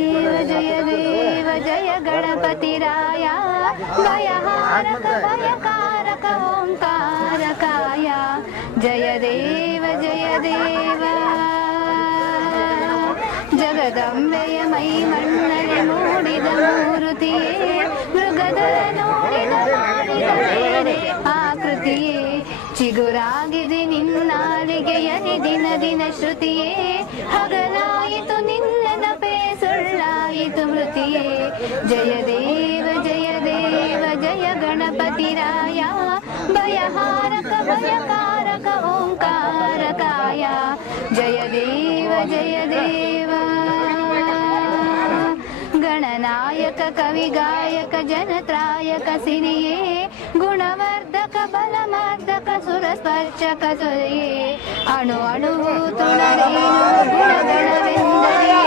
देव जय गणपतिराय भयहारक भयकारक ओंकारकाय जय देव जगदंबೆಯ ಮೈಮಣ್ಣನೆ ಮೂಡಿದ ಮೂರುತಿಯೇ ಮೃಗದರ ನೋಡಿದ ಮಾಡಿದ ಬೇರೆ ಆಕೃತಿಯೇ ಚಿಗುರಾಗಿದೆ ನಿನ್ನಾಲಿಗೆಯಲಿ ದಿನ ದಿನ ಶ್ರುತಿಯೇ ಹಗಲಾಯಿತು ನಿನ್ನನಪೇ ಸುಳ್ಳಾಯಿತು ಮೃತಿಯೇ ಜಯ ದೇವ ಜಯ ಗಣಪತಿರಾಯ ಭಯಹಾರಕ ಭಯಕಾರಕ ಓಂಕಾರಕಾಯ ಜಯ ದೇವ ಗಣನಾಯಕ ಕವಿಗಾಯಕ ಜನತ್ರಾಯಕ ಸಿರಿಯೇ ಗುಣವರ್ಧಕ ಬಲಮರ್ಧಕ ಸುರಸ್ಪರ್ಶಕ ಸುರಿಯೇ ಅಣು ಅಣುವು ತುಣರೇನು ಗುಣಗಣವೆಂದರೆ